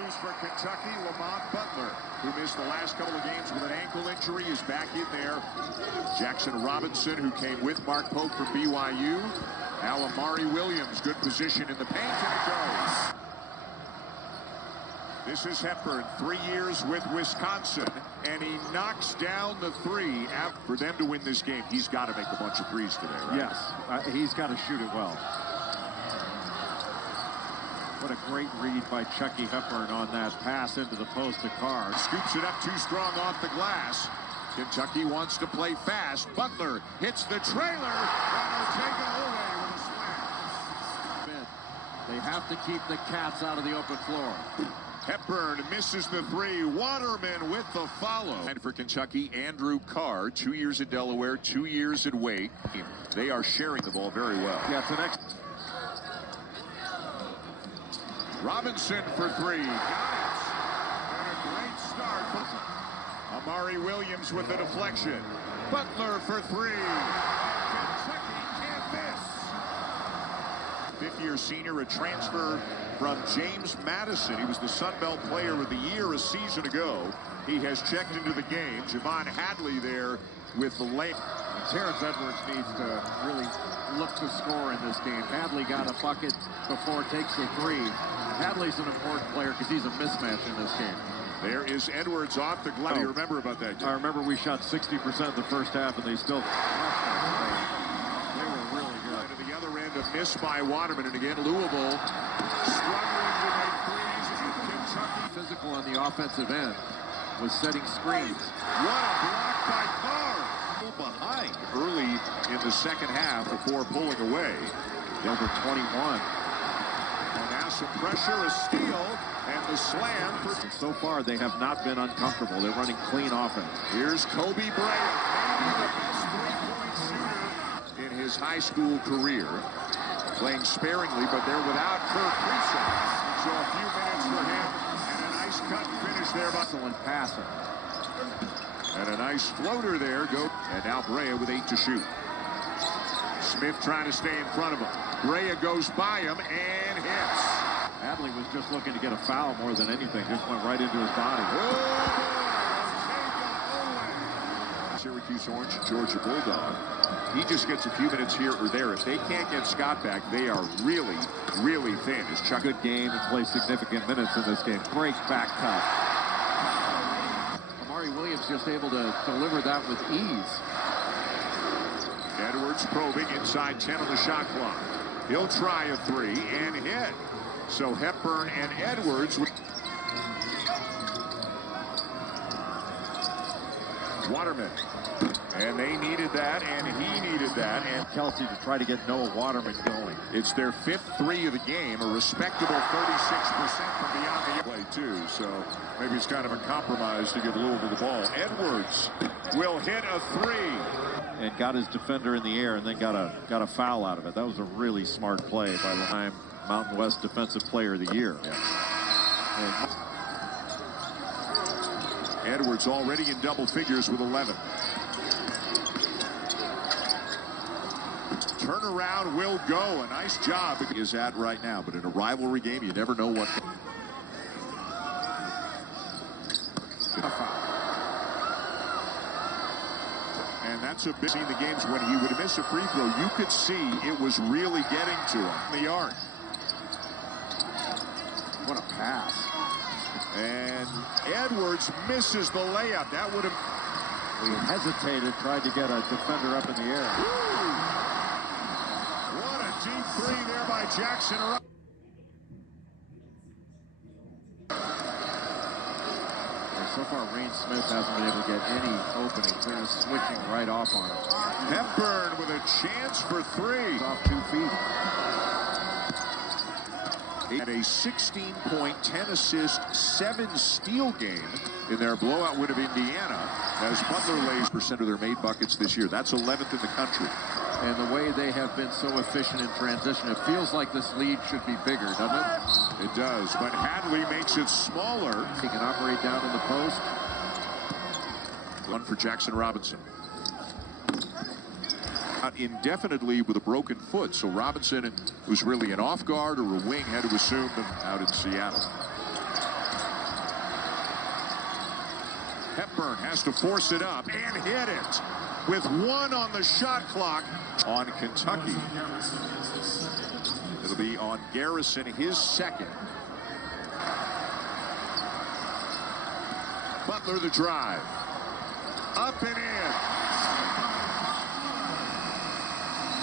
news for Kentucky. Lamont Butler, who missed the last couple of games with an ankle injury, is back in there. Jackson Robinson, who came with Mark Pope from BYU. Now Amari Williams, good position in the paint, and it goes. This is Hepburn, 3 years with Wisconsin, and he knocks down the three. For them to win this game, he's got to make a bunch of threes today, right? Yes, he's got to shoot it well. What a great read by Chucky Hepburn on that pass into the post to Carr. Scoops it up too strong off the glass. Kentucky wants to play fast. Butler hits the trailer. Ortega away with a slam. They have to keep the Cats out of the open floor. Hepburn misses the three. Waterman with the follow. And for Kentucky, Andrew Carr, 2 years at Delaware, 2 years at Wake. They are sharing the ball very well. Yeah, it's the next. Robinson for three. Got it. And a great start. Amari Williams with the deflection. Butler for three. Kentucky can't miss. Fifth-year senior, a transfer from James Madison. He was the Sun Belt Player of the Year a season ago. He has checked into the game. Javon Hadley there with the lane. Terrence Edwards needs to really look to score in this game. Hadley got a bucket before takes the three. Hadley's an important player because he's a mismatch in this game. There is Edwards off the glass. Do you remember about that game? I remember we shot 60% the first half, and they still... They were really good. To the other end, a miss by Waterman, and again, Louisville struggling to make threes. Kentucky physical on the offensive end was setting screens. What a block by Carr. Behind early in the second half before pulling away. Over 21. And now some pressure, a steal, and the slam. So far, they have not been uncomfortable. They're running clean offense. Here's Kobe Bryant, maybe the best three-point shooter in his high school career. Playing sparingly, but they're without Kirk Kaprizov. So a few minutes for him, and a nice cut finish there by excellent passer. And a nice floater there. And now Brea with 8 to shoot. Smith trying to stay in front of him. Brea goes by him and hits. Hadley was just looking to get a foul more than anything. Just went right into his body. Oh, Syracuse Orange, Georgia Bulldog. He just gets a few minutes here or there. If they can't get Scott back, they are really, really thin. It's Chuck. Good game and plays significant minutes in this game. Great back cut. Amari Williams just able to deliver that with ease. Edwards probing inside 10 on the shot clock. He'll try a three and hit. So Hepburn and Edwards. Waterman. And they needed that, and he needed that. And Kelsey to try to get Noah Waterman going. It's their 5th three of the game, a respectable 36% from beyond the play, too. So maybe it's kind of a compromise to give Louisville the ball. Edwards will hit a three. And got his defender in the air and then got a foul out of it. That was a really smart play by the time Mountain West Defensive Player of the Year. Yeah. Edwards already in double figures with 11. Turnaround will go. A nice job he is at right now. But in a rivalry game, you never know what. And that's a big. Seen the games when he would miss a free throw, you could see it was really getting to him. The arc. What a pass. And Edwards misses the layup. That would have. He hesitated, tried to get a defender up in the air. Woo! What a deep three there by Jackson. So far, Rain Smith hasn't been able to get any openings. They're just switching right off on him. Hepburn with a chance for three. He's off 2 feet. And a 16-point, 10-assist, 7-steal game in their blowout win of Indiana as Butler lays % of their made buckets this year. That's 11th in the country. And the way they have been so efficient in transition, it feels like this lead should be bigger, doesn't it? It does, but Hadley makes it smaller. He can operate down in the post. One for Jackson Robinson. Out indefinitely with a broken foot, so Robinson, who's really an off guard or a wing, had to assume them out in Seattle. Hepburn has to force it up and hit it with 1 on the shot clock on Kentucky. It'll be on Garrison, his second. Butler the drive. Up and in.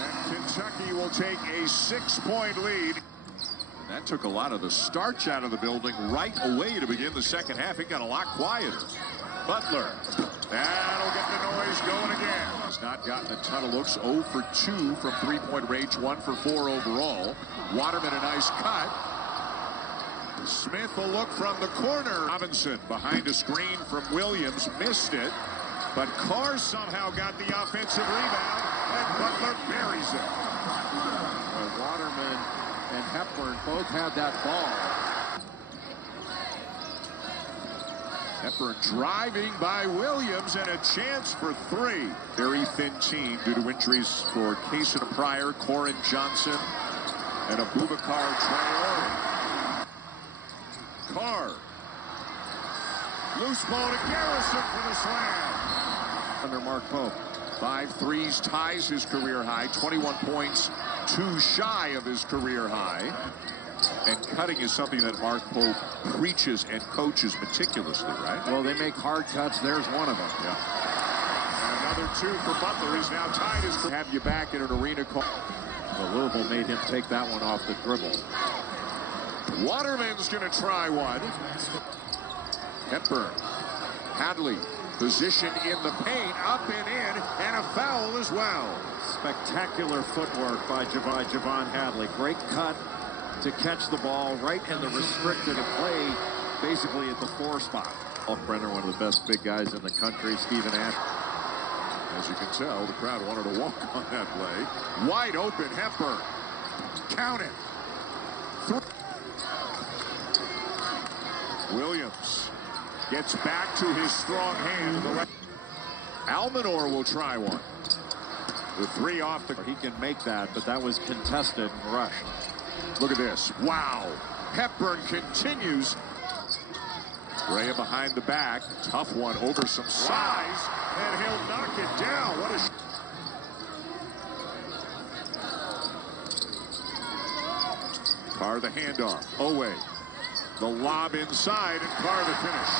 And Kentucky will take a 6-point lead. That took a lot of the starch out of the building right away to begin the second half. It got a lot quieter. Butler. That'll get the noise going again. Has not gotten a ton of looks. 0 for 2 from three-point range. 1 for 4 overall. Waterman, a nice cut. Smith will look from the corner. Robinson behind a screen from Williams. Missed it. But Carr somehow got the offensive rebound. And Butler buries it. Waterman and Hepburn both had that ball. Hepburn driving by Williams and a chance for 3. Very thin team due to injuries for Kaysen Pryor, Corin Johnson, and Abubakar Traore. Carr. Loose ball to Garrison for the slam. Under Mark Pope. 5 threes ties his career high. 21 points, 2 shy of his career high. And cutting is something that Mark Pope preaches and coaches meticulously, right? Well, they make hard cuts. There's one of them. Yeah. And another 2 for Butler. He's now tied his career. Have you back in an arena call. Well, Louisville made him take that one off the dribble. Waterman's going to try one. Hepburn. Hadley. Position in the paint, up and in, and a foul as well. Spectacular footwork by Javon Hadley. Great cut to catch the ball right in the restricted play, basically at the 4 spot. Paul Brenner, one of the best big guys in the country. Stephen Ash. As you can tell, the crowd wanted to walk on that play. Wide open, Hepburn. Count it. Williams gets back to his strong hand. Almanor will try one. The 3 off the... He can make that, but that was contested and rushed. Look at this. Wow. Hepburn continues. Graham behind the back. Tough one over some size. And he'll knock it down. What a... Carr the handoff. Owe. The lob inside and Carr the finish.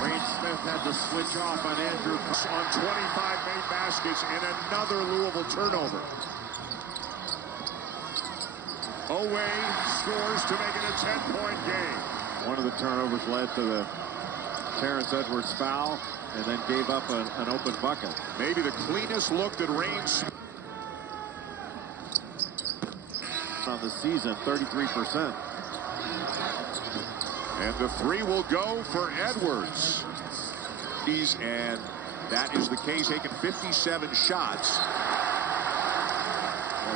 Rain Smith had to switch off on Andrew on 25 made baskets and another Louisville turnover. Owe scores to make it a 10-point game. One of the turnovers led to the Terrence Edwards foul and then gave up an open bucket. Maybe the cleanest look that Rain Smith on the season, 33%. And the 3 will go for Edwards. And that is the case, taking 57 shots. Oh,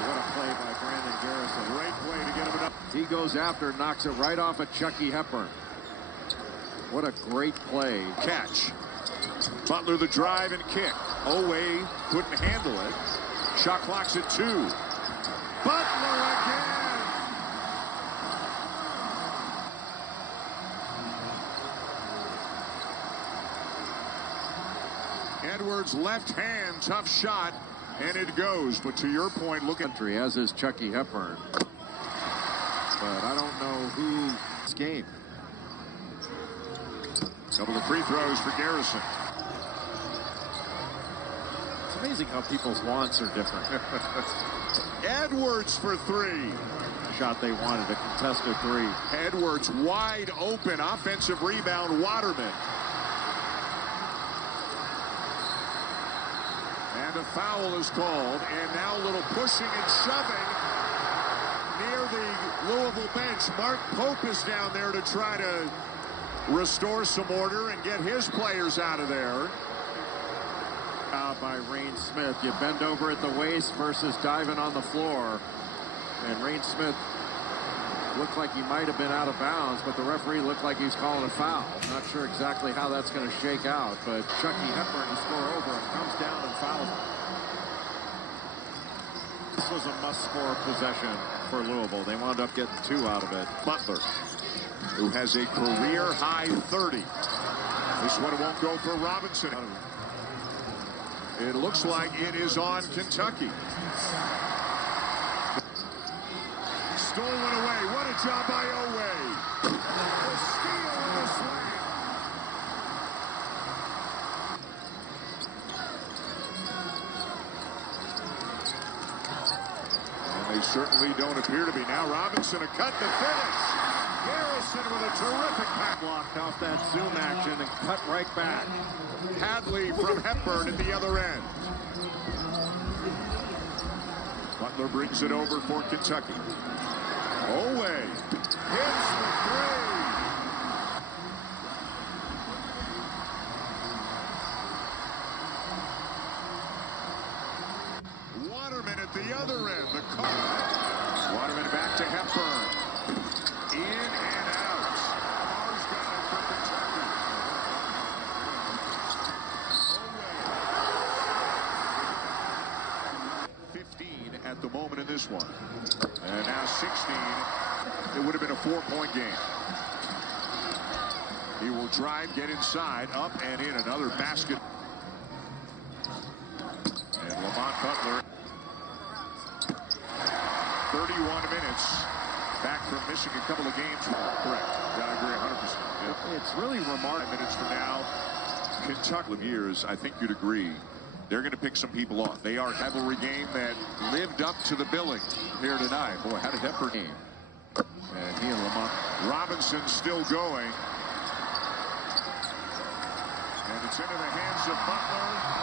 what a play by Brandon Garrison. Great play to get him enough. He goes after, knocks it right off of Chucky Hepburn. What a great play. Catch. Butler the drive and kick. Owe couldn't handle it. Shot clock's at 2. Butler again. Edwards left hand, tough shot, and it goes. But to your point, look at... As is Chucky Hepburn. But I don't know who this game. Couple of free throws for Garrison. It's amazing how people's wants are different. Edwards for 3. Shot they wanted, a contested 3. Edwards wide open, offensive rebound, Waterman. And a foul is called, and now a little pushing and shoving near the Louisville bench. Mark Pope is down there to try to restore some order and get his players out of there. By Rain Smith. You bend over at the waist versus diving on the floor. And Rain Smith looked like he might have been out of bounds, but the referee looked like he was calling a foul. Not sure exactly how that's going to shake out, but Chucky Hepburn to score over and comes down and fouls him. This was a must-score possession for Louisville. They wound up getting 2 out of it. Butler, who has a career-high 30. This one won't go for Robinson. It looks like it is on Kentucky. Stolen away. What a job by Oweh. The steal and the slam. And they certainly don't appear to be. Now Robinson, a cut to finish. Garrison with a terrific pass. Blocked off that zoom action and cut right back. Hadley from Hepburn at the other end. Butler brings it over for Kentucky. Oweh hits the three. Waterman at the other end. The call. Waterman back to Hepburn. In and out. Barr's got it for Kentucky. Oweh. 15 at the moment in this one. And now 16. It would have been a 4-point game. He will drive, get inside, up and in. Another basket. And Lamont Butler. 31 minutes. Back from missing a couple of games. Correct. I agree 100%. Yep. It's really remarkable. Minutes from now, Kentucky of years, I think you'd agree, they're going to pick some people off. They are a rivalry game that lived up to the billing here tonight. Boy, how did Hepburn game? And he and Lamont. Robinson still going. And it's into the hands of Butler.